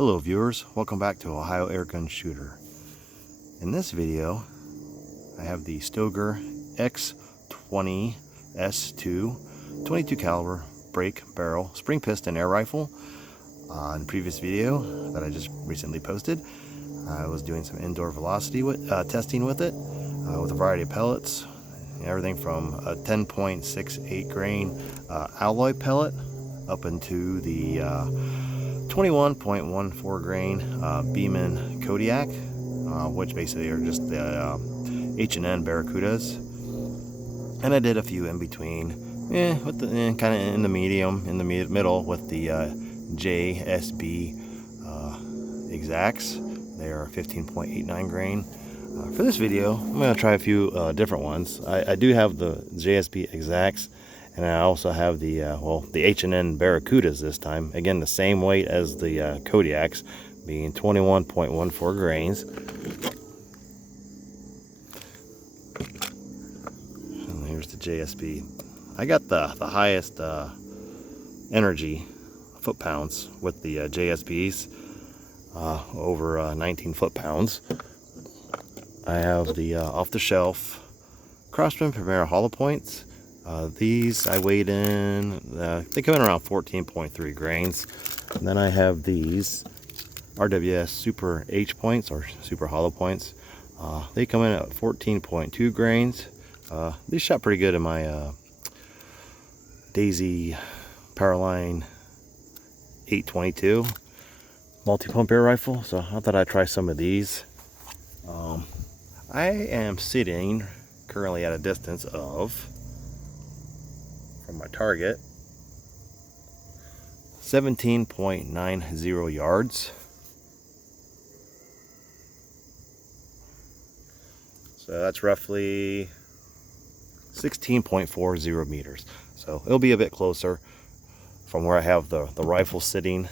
Hello viewers, welcome back to Ohio Airgun Shooter. In this video, I have the Stoeger X20 S2 22 caliber break barrel spring piston air rifle. In the previous video that I just recently posted, I was doing some indoor velocity testing with it with a variety of pellets, everything from a 10.68 grain alloy pellet up into the 21.14 grain Beeman Kodiak, which basically are just the H&N Barracudas. And I did a few in between, with the kind of in the medium, in the middle with the JSB Exacts. They are 15.89 grain. For this video, I'm going to try a few different ones. I do have the JSB Exacts, and I also have the the H&N Barracudas this time. Again, the same weight as the Kodiaks, being 21.14 grains. And here's the JSB. I got the highest energy foot-pounds with the JSBs, over 19 foot-pounds. I have the off-the-shelf Crosman Premier hollow points. These I weighed in, they come in around 14.3 grains. And then I have these RWS Super H-points, or Super hollow points. They come in at 14.2 grains. These shot pretty good in my Daisy Powerline 822 multi-pump air rifle, so I thought I'd try some of these. I am sitting currently at a distance of, from my target, 17.90 yards. So that's roughly 16.40 meters. So it'll be a bit closer from where I have the rifle sitting,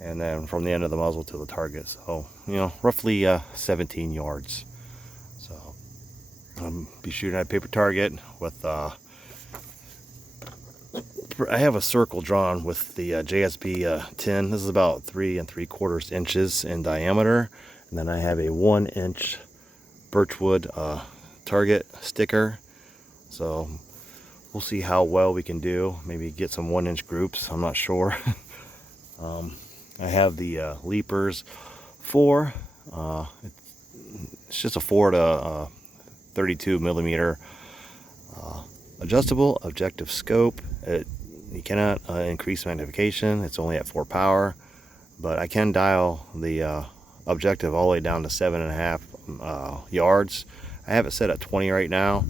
and then from the end of the muzzle to the target. So, you know, roughly 17 yards. So I'll be shooting at a paper target with I have a circle drawn with the JSB 10. This is about 3 3/4 inches in diameter, and then I have a 1-inch birchwood target sticker. So we'll see how well we can do. Maybe get some 1-inch groups, I'm not sure. I have the Leapers 4. It's just a 4 to 32 millimeter adjustable objective scope. You cannot increase magnification. It's only at 4 power, but I can dial the objective all the way down to 7.5 yards. I have it set at 20 right now,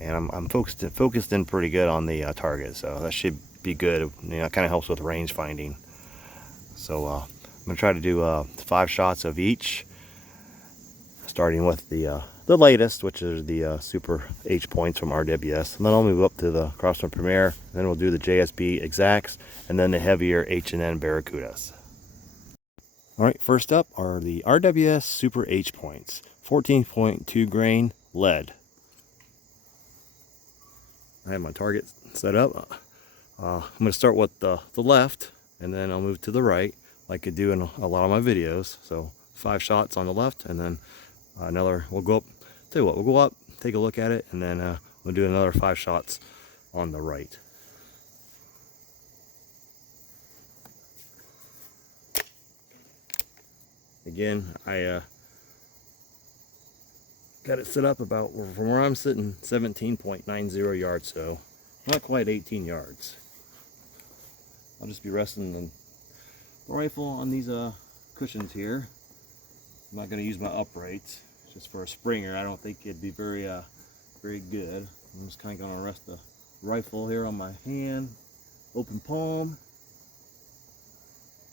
and I'm focused in pretty good on the target, so that should be good. You know, it kind of helps with range finding. So I'm gonna try to do 5 shots of each, starting with the latest, which is the Super H-points from RWS, and then I'll move up to the Crosman Premier, then we'll do the JSB Exacts, and then the heavier H&N Barracudas. Alright, first up are the RWS Super H-points, 14.2 grain lead. I have my target set up. I'm going to start with the left, and then I'll move to the right, like I do in a lot of my videos. So 5 shots on the left, and then we'll go up. Tell you what, we'll go up, take a look at it, and then we'll do another 5 shots on the right. Again, I got it set up about from where I'm sitting, 17.90 yards, so not quite 18 yards. I'll just be resting the rifle on these cushions here. I'm not going to use my uprights. Just for a springer, I don't think it'd be very good. I'm just kind of going to rest the rifle here on my hand, open palm,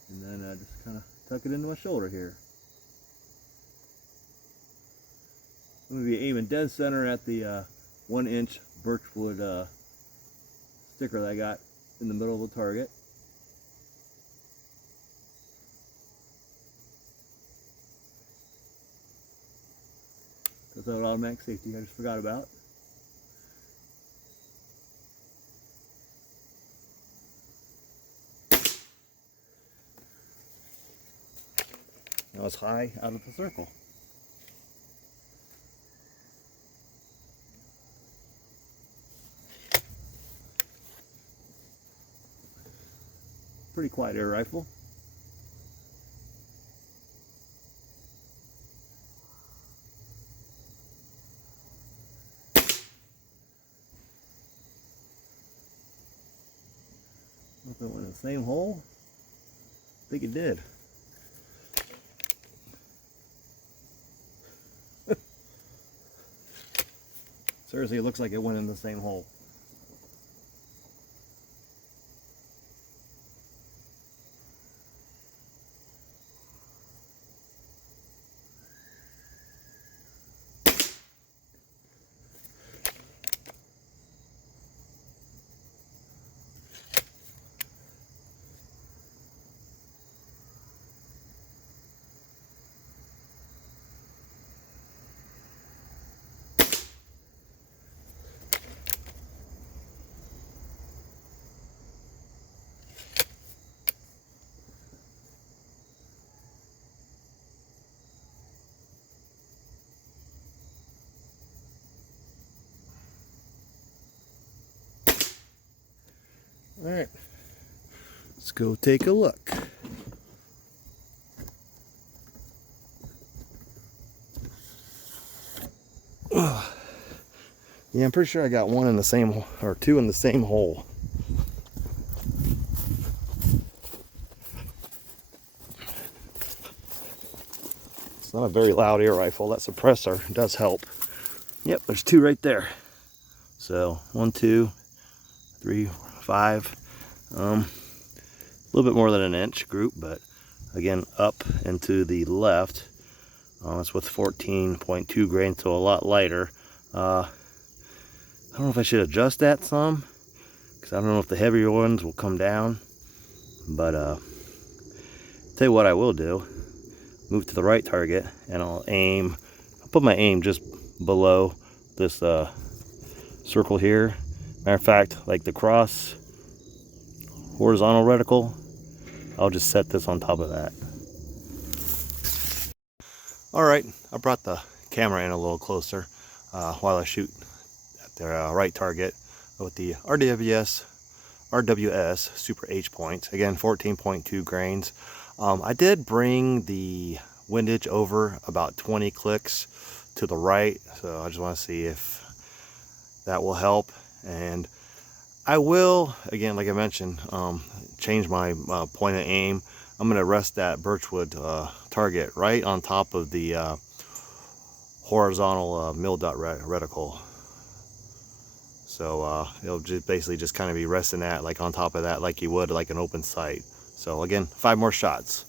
and then just kind of tuck it into my shoulder here. I'm going to be aiming dead center at the 1-inch birchwood sticker that I got in the middle of the target. That's that automatic safety I just forgot about. Now it's high out of the circle. Pretty quiet air rifle. If it went in the same hole, I think it did. Seriously, it looks like it went in the same hole. All right, let's go take a look. Yeah, I'm pretty sure I got one in the same, or two in the same hole. It's not a very loud air rifle. That suppressor does help. Yep, there's two right there. So 1, 2, 3, 5. A little bit more than an inch group, but again, up and to the left. It's with 14.2 grain, so a lot lighter. I don't know if I should adjust that some, because I don't know if the heavier ones will come down. But tell you what I will do. Move to the right target, and I'll put my aim just below this circle here. Matter of fact, like the cross horizontal reticle, I'll just set this on top of that. All right, I brought the camera in a little closer while I shoot at the right target with the RWS Super H-point. Again, 14.2 grains. I did bring the windage over about 20 clicks to the right, so I just want to see if that will help. And I will, again, like I mentioned, change my point of aim. I'm going to rest that birchwood target right on top of the horizontal mill dot reticle. So it'll just basically just kind of be resting that like on top of that, like you would like an open sight. So again, 5 more shots.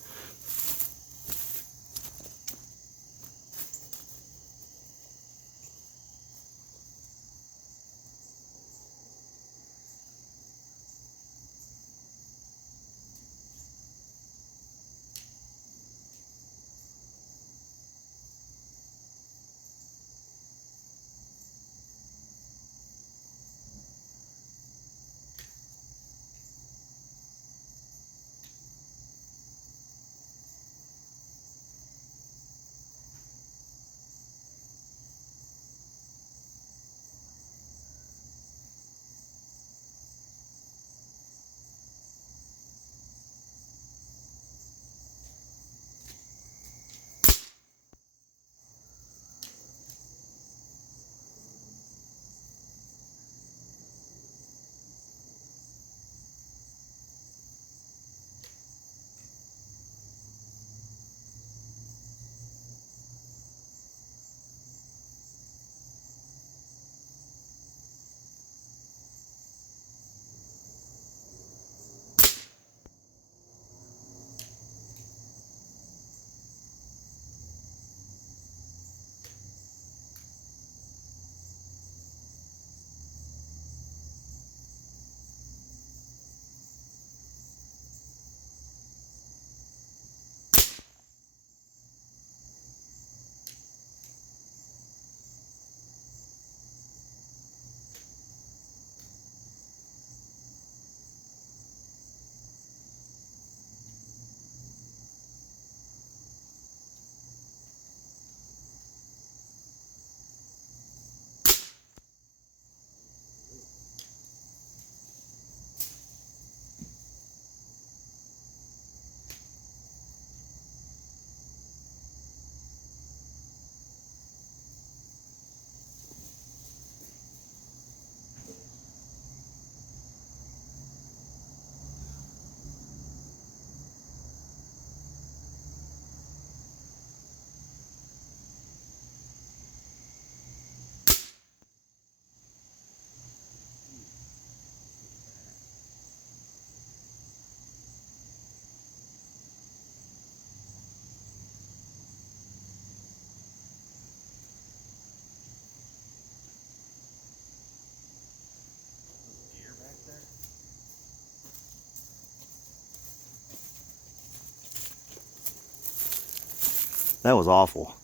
That was awful.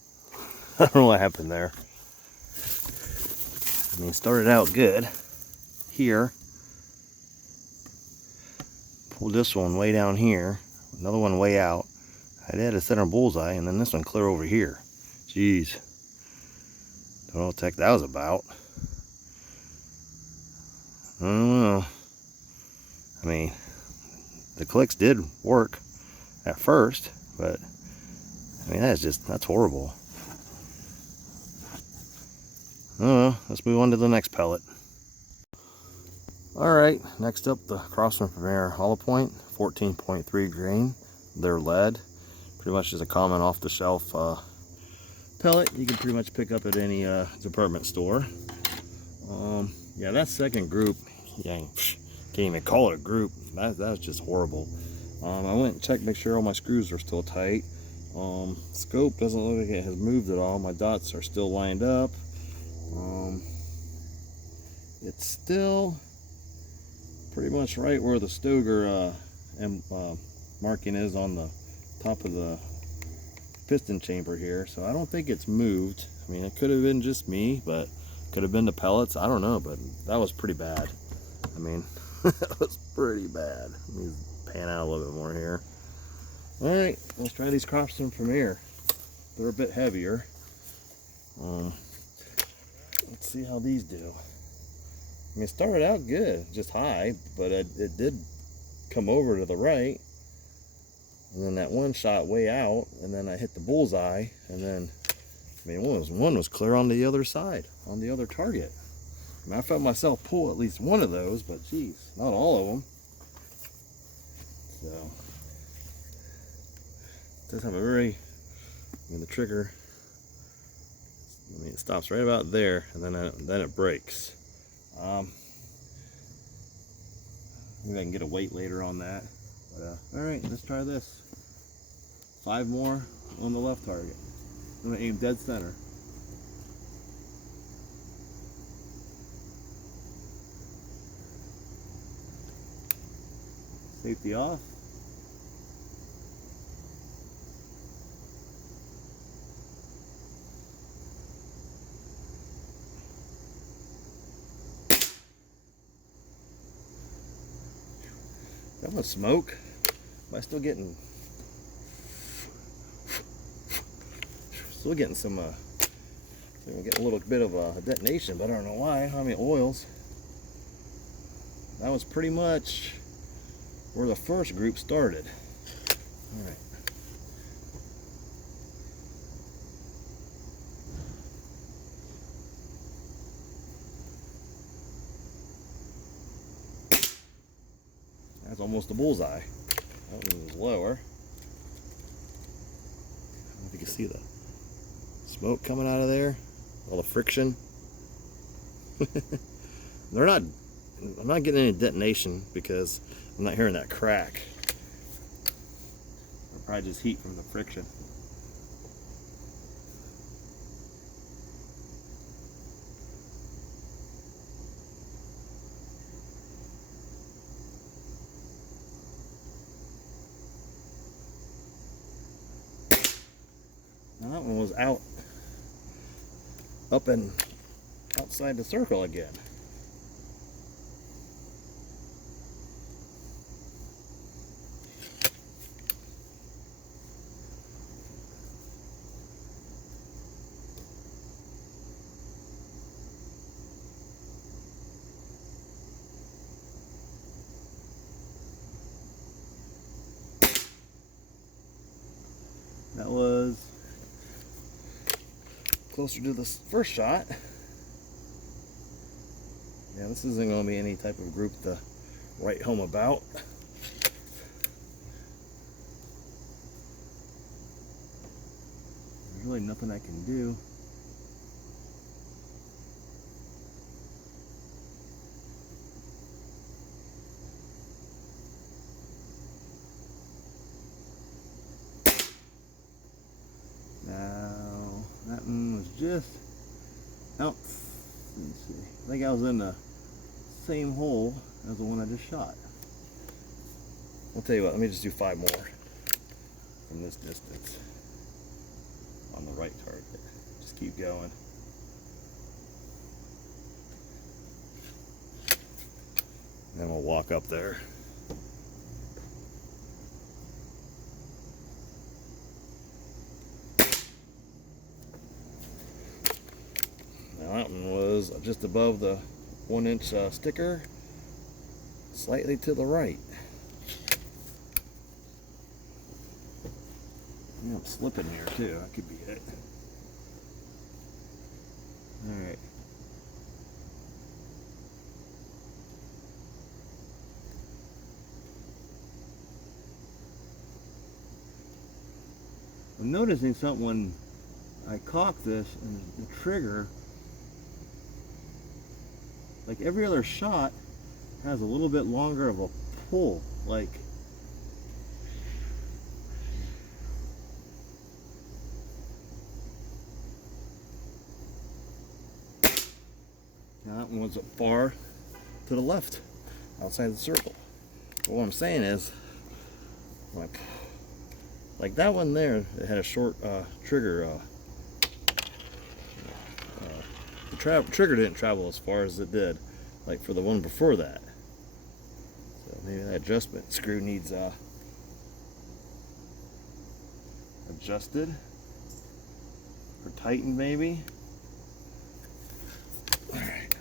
I don't know what happened there. I mean, started out good here. Pulled this one way down here. Another one way out. I had a center bullseye, and then this one clear over here. Jeez. Don't know what the heck that was about. I don't know. I mean, the clicks did work at first, but I mean, that's horrible. I don't know. Let's move on to the next pellet. Alright, next up, the Crosman Premier hollow point, 14.3 grain. They're lead. Pretty much just a common off-the-shelf pellet you can pretty much pick up at any department store. Yeah, that second group, yeah, can't even call it a group. That was just horrible. I went and checked, make sure all my screws are still tight. Scope doesn't look like it has moved at all. My dots are still lined up. It's still pretty much right where the Stoeger marking is on the top of the piston chamber here, so I don't think it's moved. I mean, it could have been just me, but could have been the pellets, I don't know, but that was pretty bad. I mean, that was pretty bad. Let me pan out a little bit more here. All right, let's try these Crosman Premier. They're a bit heavier. Let's see how these do. I mean, it started out good, just high, but it did come over to the right. And then that one shot way out, and then I hit the bullseye, and then, I mean, one was clear on the other side, on the other target. I mean, I felt myself pull at least one of those, but geez, not all of them. So, it does have a very, I mean, the trigger, I mean, it stops right about there, and then it breaks. Maybe I can get a weight later on that. But, all right, let's try this. 5 more on the left target. I'm gonna aim dead center. Safety off. That was smoke. Am I still getting some I'm getting a little bit of a detonation, but I don't know why. How many oils? That was pretty much where the first group started. All right. That's almost a bullseye. That one was lower. I don't know if you can see the smoke coming out of there. All the friction. I'm not getting any detonation because I'm not hearing that crack. Or probably just heat from the friction. Now that one was up and outside the circle again. That was closer to the first shot. Yeah, this isn't going to be any type of group to write home about. There's really nothing I can do. Now, that one was just out. Let me see. I think I was in the same hole as the one I just shot. I'll tell you what, let me just do 5 more from this distance. on the right target. Just keep going. Then we'll walk up there. Now that one was just above the 1-inch sticker, slightly to the right. Yeah, I'm slipping here too, that could be it. Alright. I'm noticing something when I cock this and the trigger, like every other shot has a little bit longer of a pull, like now that one was far to the left outside the circle. But what I'm saying is, like that one there, it had a short trigger. The trigger didn't travel as far as it did, like for the one before that. So maybe that adjustment screw needs adjusted or tightened, maybe. All right.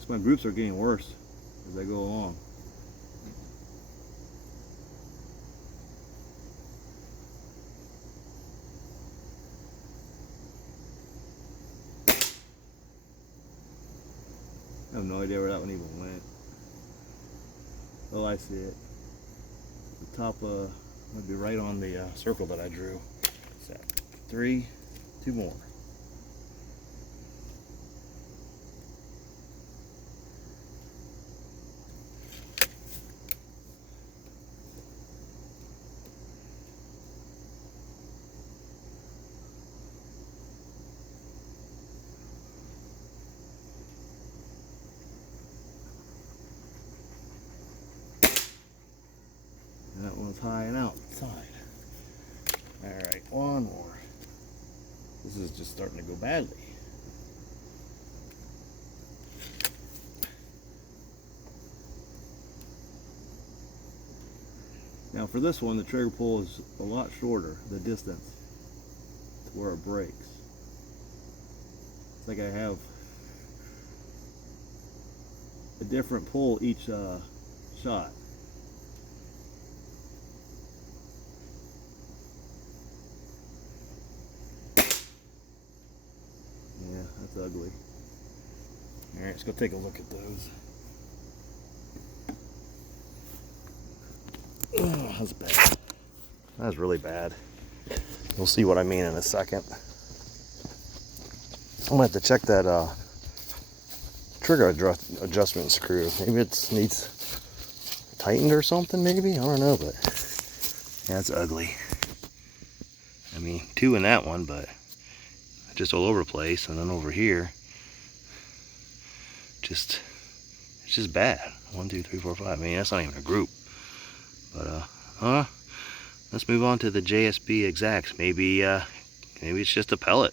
So my groups are getting worse as I go along. I have no idea where that one even went. Oh, I see it. The top would be right on the circle that I drew. So 3, 2 more. That one's high and outside. Alright, one more. This is just starting to go badly. Now for this one, the trigger pull is a lot shorter, the distance to where it breaks. It's like I have a different pull each shot. Yeah, that's ugly. Alright, let's go take a look at those. Oh, that's bad. That's really bad. You'll see what I mean in a second. I'm gonna have to check that trigger adjustment screw. Maybe it needs tightened or something, maybe? I don't know, but yeah, it's ugly. I mean, 2 in that one, but just all over the place. And then over here, it's just bad. 1, 2, 3, 4, 5. I mean, that's not even a group. But let's move on to the JSB Exacts. Maybe it's just a pellet.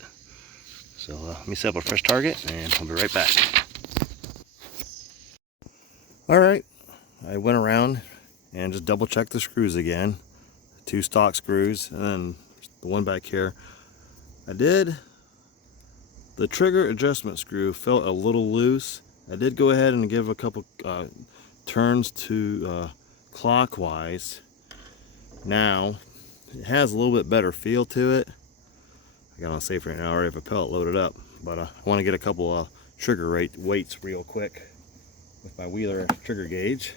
So let me set up a fresh target and I'll be right back. Alright, I went around and just double checked the screws again. 2 stock screws and then the one back here. The trigger adjustment screw felt a little loose. I did go ahead and give a couple turns to clockwise. Now it has a little bit better feel to it. I got on safe right now. I already have a pellet loaded up, but I want to get a couple trigger weights real quick with my Wheeler trigger gauge.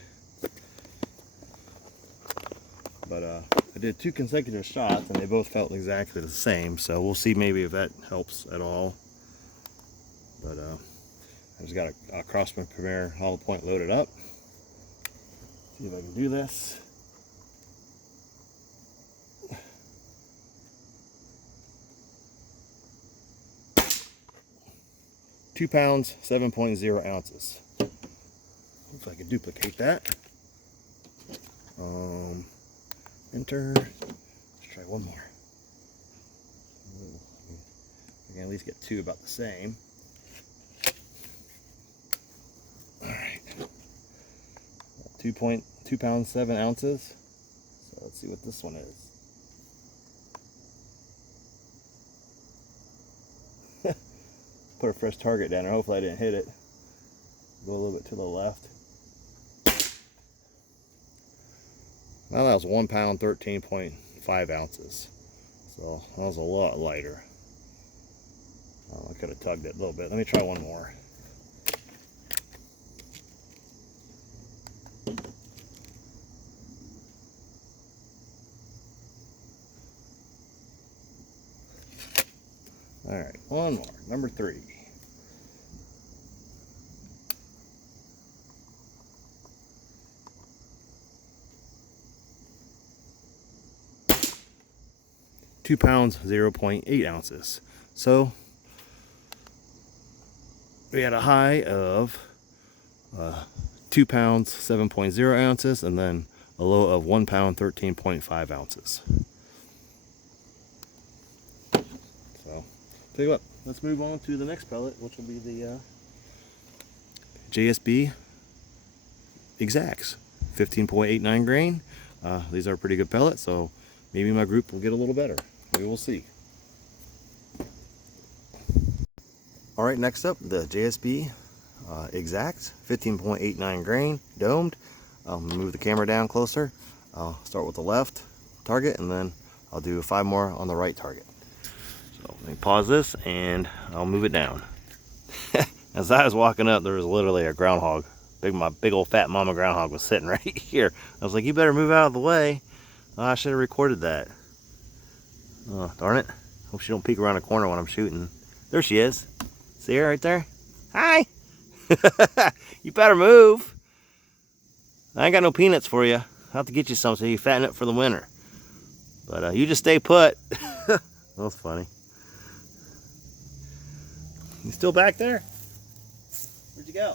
But I did 2 consecutive shots and they both felt exactly the same, so we'll see maybe if that helps at all. But I just got a Crosman Premier hollow point loaded up. See if I can do this. £2, 7.0 ounces. If I can duplicate that. Enter. Let's try one more. can at least get two about the same. All right, 2 pounds 7 ounces. So let's see what this one is. Put a fresh target down there. Hopefully I didn't hit it. Go a little bit to the left. Now that was 1 pound 13.5 ounces. So that was a lot lighter. I could have tugged it a little bit. Let me try one more. All right, one more, number 3. £2 0.8 ounces. So we had a high of 2 pounds 7.0 ounces, and then a low of 1 pound 13.5 ounces. So tell you what, let's move on to the next pellet, which will be the JSB Exacts, 15.89 grain. These are pretty good pellets, so maybe my group will get a little better. We will see. All right, next up, the JSB Exact, 15.89 grain, domed. I'll move the camera down closer. I'll start with the left target, and then I'll do 5 more on the right target. So let me pause this, and I'll move it down. As I was walking up, there was literally a groundhog. My big old fat mama groundhog was sitting right here. I was like, you better move out of the way. Oh, I should have recorded that. Oh, darn it. Hope she don't peek around the corner when I'm shooting. There she is. See her right there? Hi! You better move. I ain't got no peanuts for you. I'll have to get you some so you fatten it for the winter. But you just stay put. That was funny. You still back there? Where'd you go?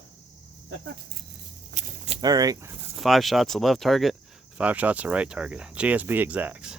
All right, 5 shots to left target, 5 shots to right target. JSB Exacts.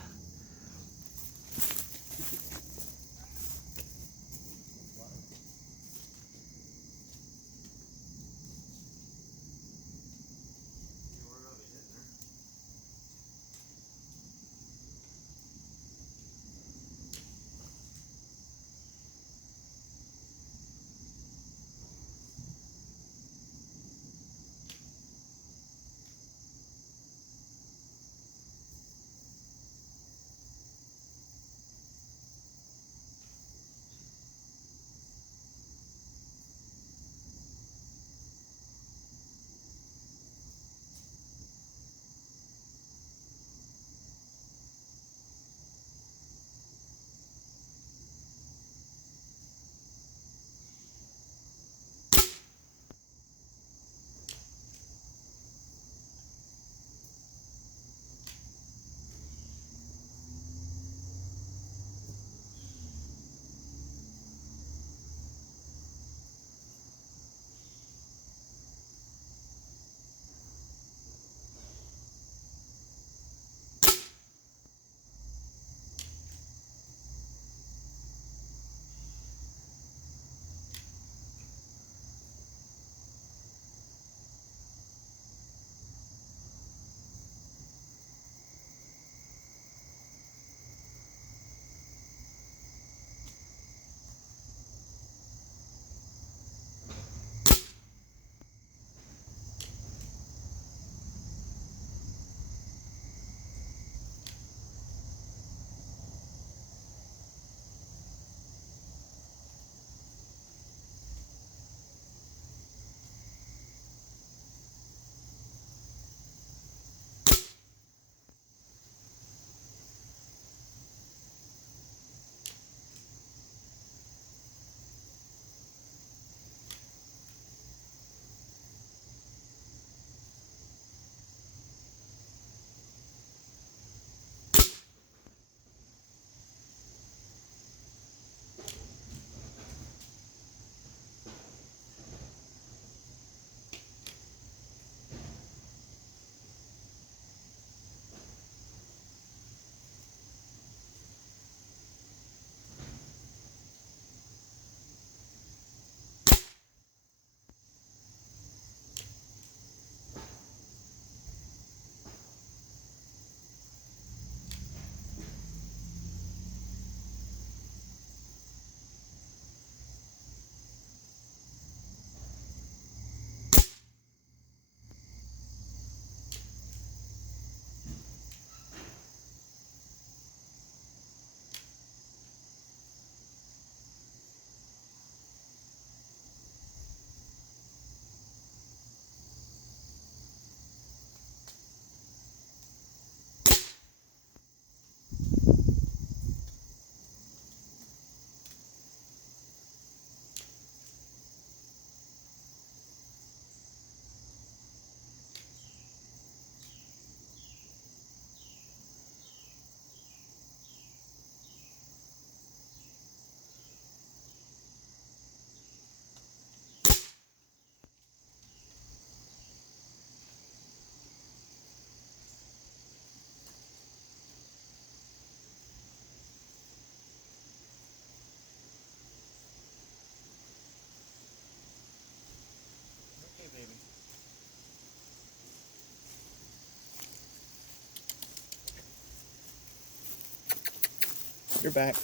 You're back.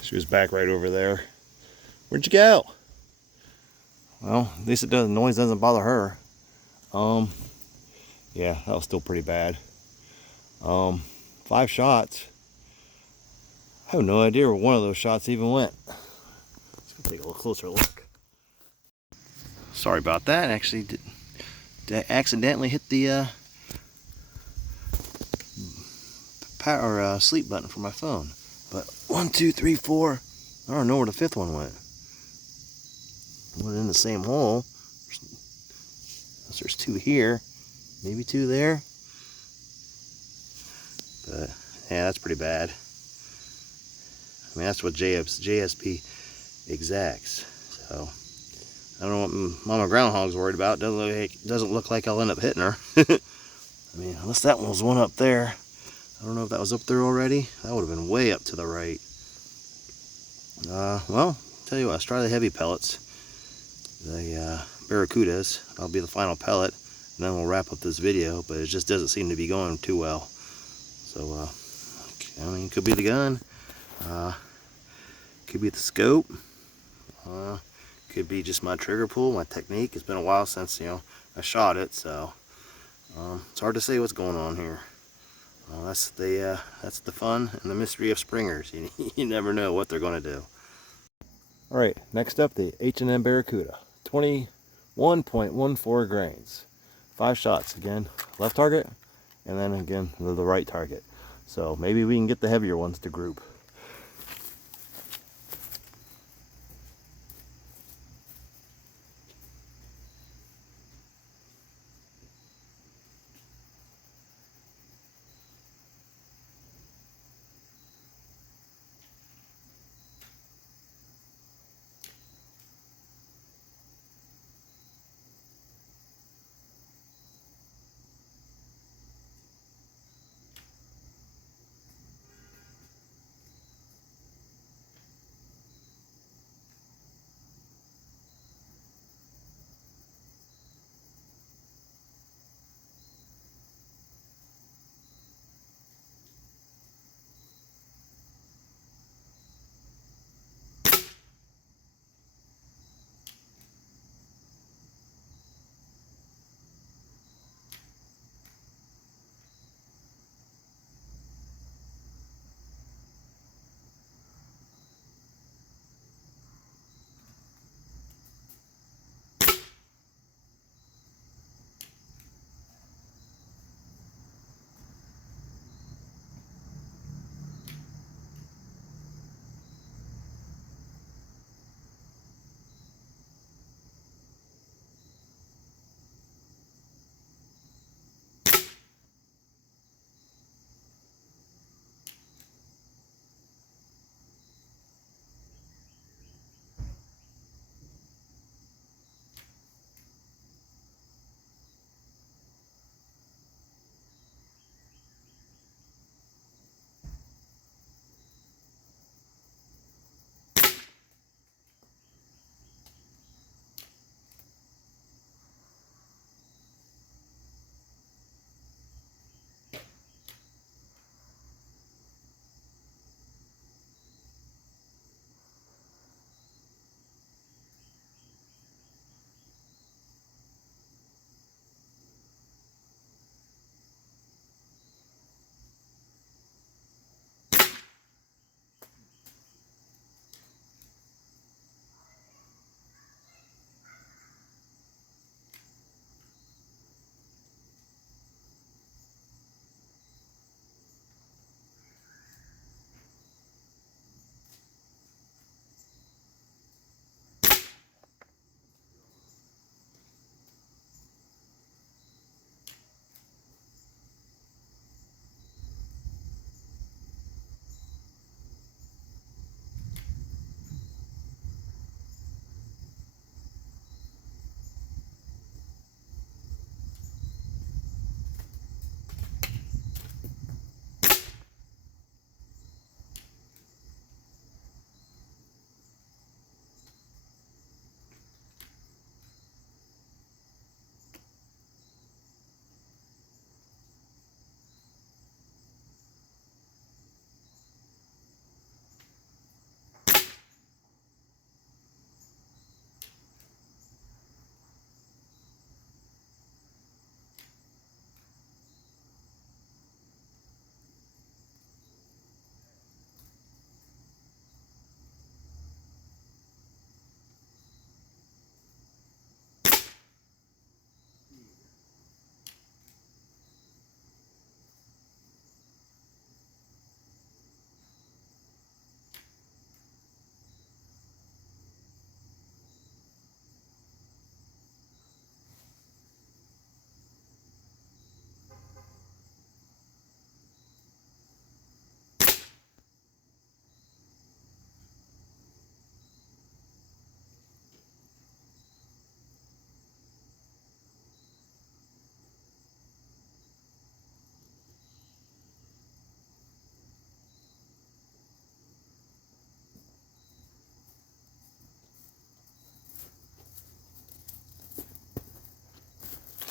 She was back right over there. Where'd you go? Well, at least the noise doesn't bother her. Yeah, that was still pretty bad. 5 shots. I have no idea where one of those shots even went. Let's go take a little closer look. Sorry about that. Actually, did I accidentally hit the power sleep button for my phone. But 1, 2, 3, 4. I don't know where the 5th one went. Went in the same hole. There's 2 here, maybe 2 there. But yeah, that's pretty bad. I mean, that's what JSB Exacts. So I don't know what Mama Groundhog's worried about. Doesn't look like I'll end up hitting her. I mean, unless that one was one up there. I don't know if that was up there already. That would have been way up to the right. Well, tell you what, let's try the heavy pellets. The Barracudas. That'll be the final pellet. And then we'll wrap up this video. But it just doesn't seem to be going too well. So, I mean, could be the gun. Could be the scope. Could be just my trigger pull, my technique. It's been a while since, you know, I shot it. So, it's hard to say what's going on here. That's the fun and the mystery of springers. You never know what they're going to do. All right, next up, the H&N Barracuda, 21.14 grains, 5 shots. Again, left target, and then again the right target. So maybe we can get the heavier ones to group.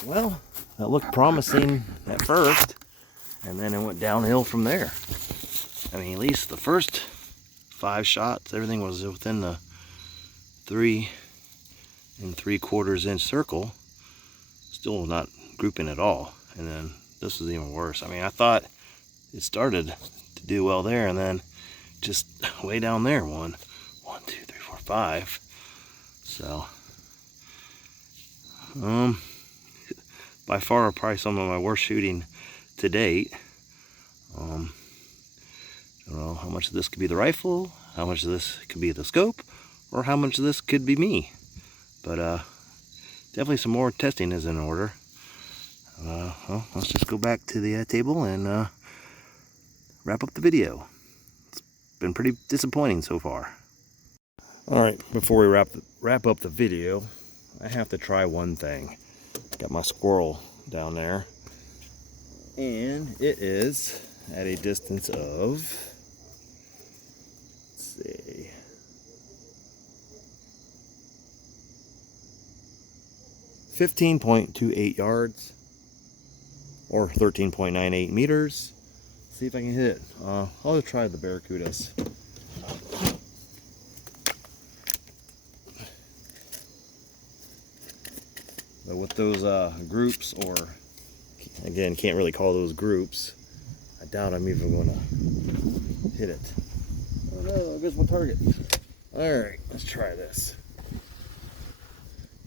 Well, that looked promising at first, and then it went downhill from there. I mean, at least the first 5 shots, everything was within the 3 3/4 inch circle. Still not grouping at all. And then this was even worse. I mean, I thought it started to do well there, and then just way down there, 1, 2, 3, 4, 5. So, by far probably some of my worst shooting to date. I don't know how much of this could be the rifle, how much of this could be the scope, or how much of this could be me. But definitely some more testing is in order. Well, let's just go back to the table and wrap up the video. It's been pretty disappointing so far. All right, before we wrap up the video, I have to try one thing. Got my squirrel down there, and it is at a distance of, let's see, 15.28 yards or 13.98 meters. See if I can hit it. I'll just try the Barracudas. But with those groups, or again, can't really call those groups, I doubt I'm even going to hit it. Oh no, I missed my target. Alright, let's try this.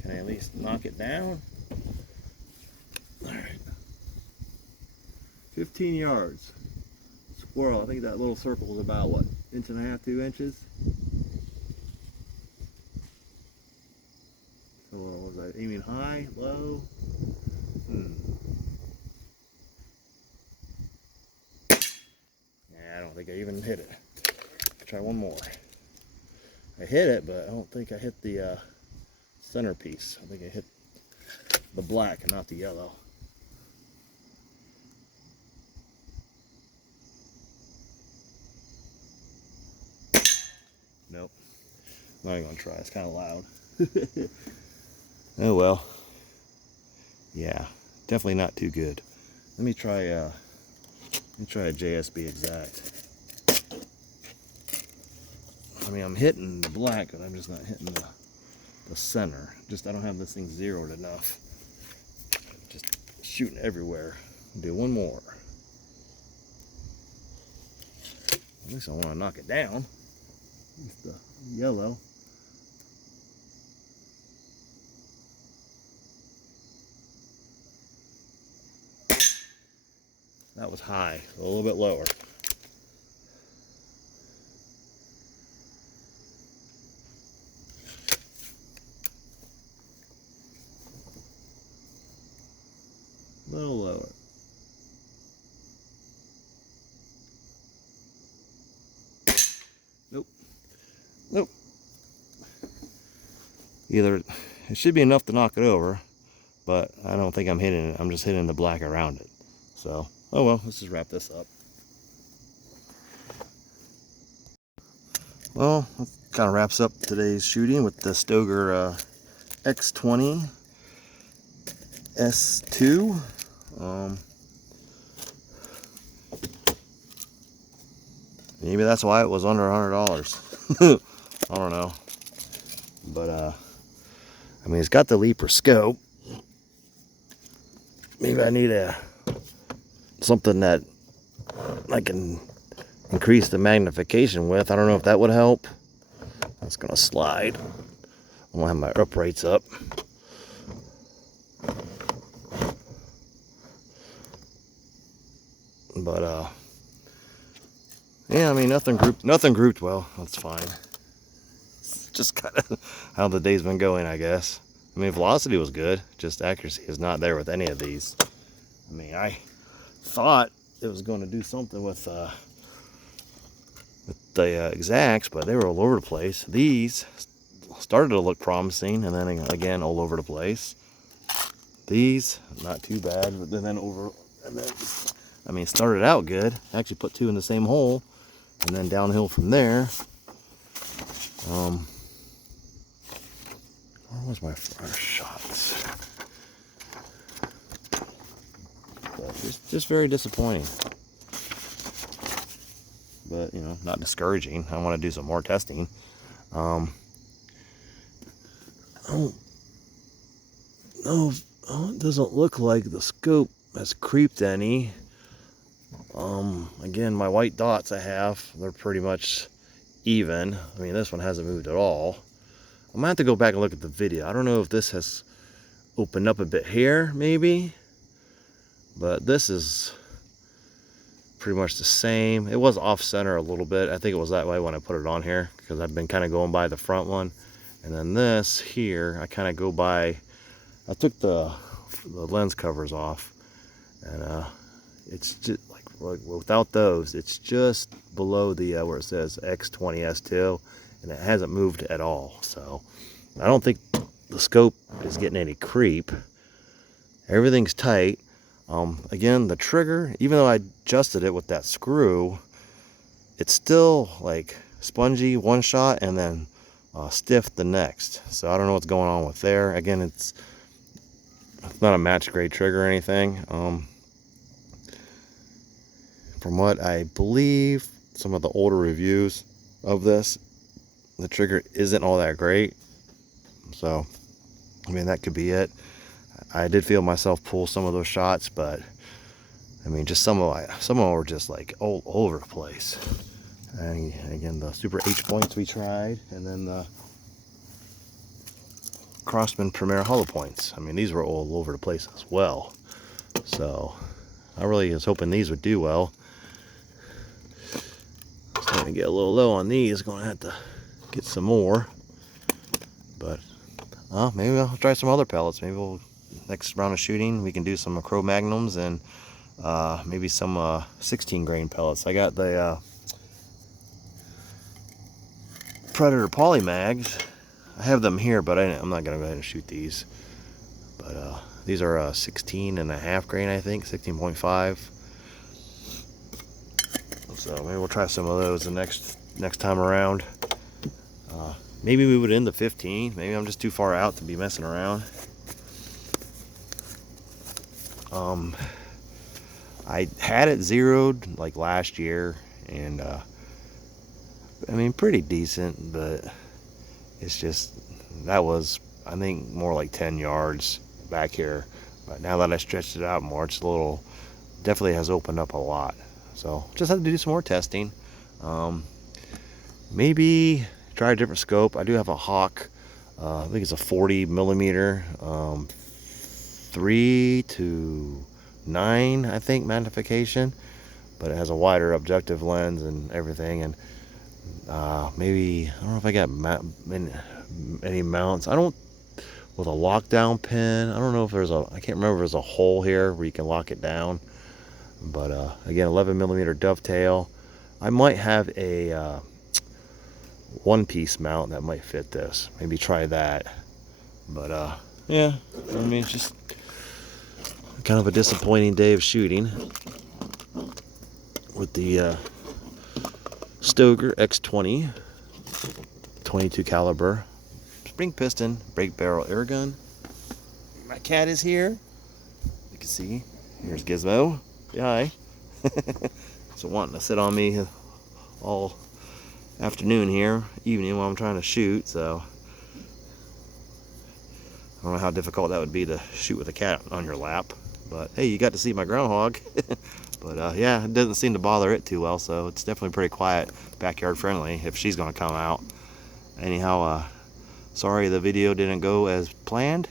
Can I at least knock it down? Alright. 15 yards. Squirrel, I think that little circle is about, what, 1.5 inches, 2 inches? So was I aiming high, low? Yeah, I don't think I even hit it. Try one more. I hit it, but I don't think I hit the centerpiece. I think I hit the black and not the yellow. Nope. I'm not even gonna try. It's kind of loud. Oh well. Yeah, definitely not too good. Let me try a JSB Exact. I mean, I'm hitting the black, but I'm just not hitting the center. Just I don't have this thing zeroed enough. Just shooting everywhere. Do one more. At least I want to knock it down. At least the yellow. That was high, a little bit lower. A little lower. Nope. Nope. Either it should be enough to knock it over, but I don't think I'm hitting it. I'm just hitting the black around it. So, oh well, let's just wrap this up. Well, that kind of wraps up today's shooting with the Stoeger X20 S2. Maybe that's why it was under $100. I don't know. But, I mean, it's got the leaper scope. Maybe I need something that I can increase the magnification with. I don't know if that would help. That's gonna slide. I won't have my uprights up. But yeah, I mean, nothing grouped well. That's fine. It's just kind of how the day's been going, I guess. I mean, velocity was good, just accuracy is not there with any of these. I mean, I thought it was going to do something with the exacts, but they were all over the place. These started to look promising, and then again all over the place. These not too bad, but then I mean, started out good. Actually put 2 in the same hole, and then downhill from there. Where was my first shots? But just very disappointing. But, you know, not discouraging. I want to do some more testing. Oh, it doesn't look like the scope has creeped any. Again, my white dots I have, they're pretty much even. I mean, this one hasn't moved at all. I'm gonna have to go back and look at the video. I don't know if this has opened up a bit here, maybe, but this is pretty much the same. It was off center a little bit. I think it was that way when I put it on here, because I've been kind of going by the front one. And then this here, I kind of go by, I took the lens covers off, and it's just like without those, it's just below the where it says X20 S2, and it hasn't moved at all. So I don't think the scope is getting any creep. Everything's tight. Again, the trigger, even though I adjusted it with that screw, it's still like spongy one shot and then stiff the next. So I don't know what's going on with there. Again, it's not a match grade trigger or anything. From what I believe, some of the older reviews of this, the trigger isn't all that great. So, I mean, that could be it. I did feel myself pull some of those shots, but I mean, just some of them were just like all over the place. And again, the Super H-points we tried, and then the Crosman Premier hollow points. I mean, these were all over the place as well. So I really was hoping these would do well. Starting to get a little low on these. Going to have to get some more. But maybe I'll try some other pellets. Maybe next round of shooting we can do some Cro-Magnums and maybe some 16 grain pellets. I got the Predator Polymags. I have them here, but I'm not gonna go ahead and shoot these. But these are 16.5 grain, I think, 16.5. So maybe we'll try some of those the next time around. Maybe we would end the 15. Maybe I'm just too far out to be messing around. I had it zeroed like last year, and I mean, pretty decent, but it's just, that was, I think, more like 10 yards back here. But now that I stretched it out more, it's a little, definitely has opened up a lot. So just have to do some more testing. Maybe try a different scope. I do have a Hawk. I think it's a 40 millimeter, 3 to 9, I think, magnification, but it has a wider objective lens and everything. And maybe, I don't know if I got any mounts. I don't, with a lockdown pin. I don't know if there's a, I can't remember if there's a hole here where you can lock it down. But again, 11 millimeter dovetail. I might have a one-piece mount that might fit this. Maybe try that. But yeah, I mean, it's just kind of a disappointing day of shooting with the Stoeger X20 22 caliber spring piston brake barrel air gun. My cat is here. You can see. Here's Gizmo. Say hi. So wanting to sit on me all afternoon here, evening, while I'm trying to shoot. So I don't know how difficult that would be to shoot with a cat on your lap. But hey, you got to see my groundhog. But yeah, it doesn't seem to bother it too well, so it's definitely pretty quiet, backyard friendly if she's gonna come out. Anyhow, sorry the video didn't go as planned,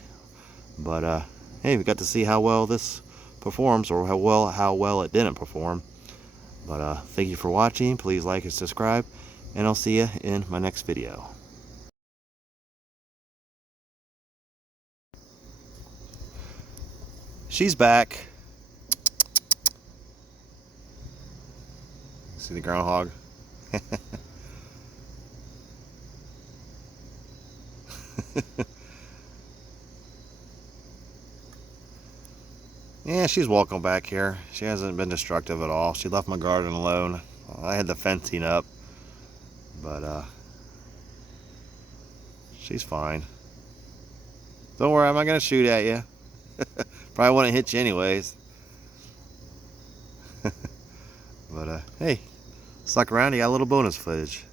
but hey, we got to see how well this performs, or how well it didn't perform. But thank you for watching. Please like and subscribe, and I'll see you in my next video. She's back. See the groundhog? Yeah, she's welcome back here. She hasn't been destructive at all. She left my garden alone. I had the fencing up, but she's fine. Don't worry, I'm not gonna shoot at you. Probably wouldn't hit you anyways. hey, stuck around, you got a little bonus footage.